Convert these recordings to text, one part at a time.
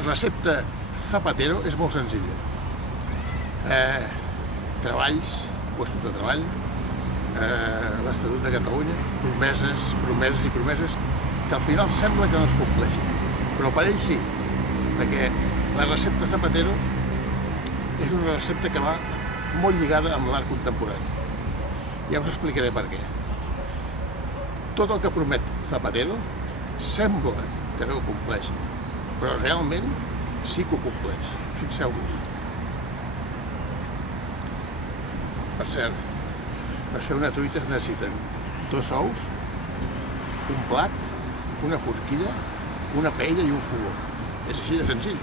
La recepta Zapatero és molt senzilla. Treballs, puestos de treball, l'Estatut de Catalunya, promeses i promeses que al final sembla que no es compleixin. Però per ells sí, perquè la recepta Zapatero és una recepta que va molt lligada amb l'art contemporani. Ja us explicaré per què. Tot el que promet Zapatero sembla que no ho compleixi, però realment sí que ho compleix. Fixeu-vos. Per cert, per fer una truita es necessiten 2 ous, un plat, una forquilla, una paella i un fogó. És així de senzill.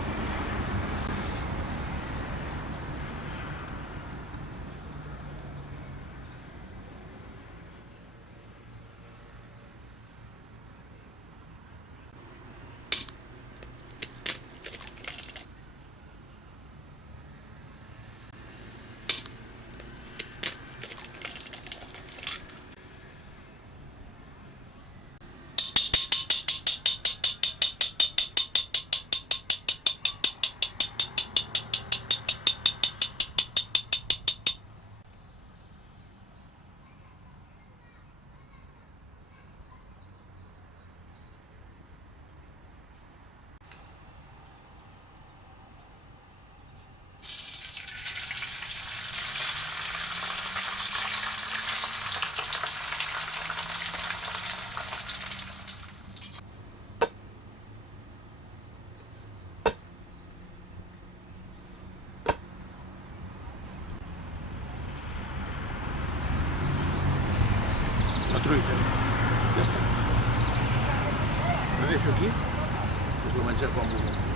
La truita. Ja està. La deixo aquí, us ho mengeu quan vulgueu.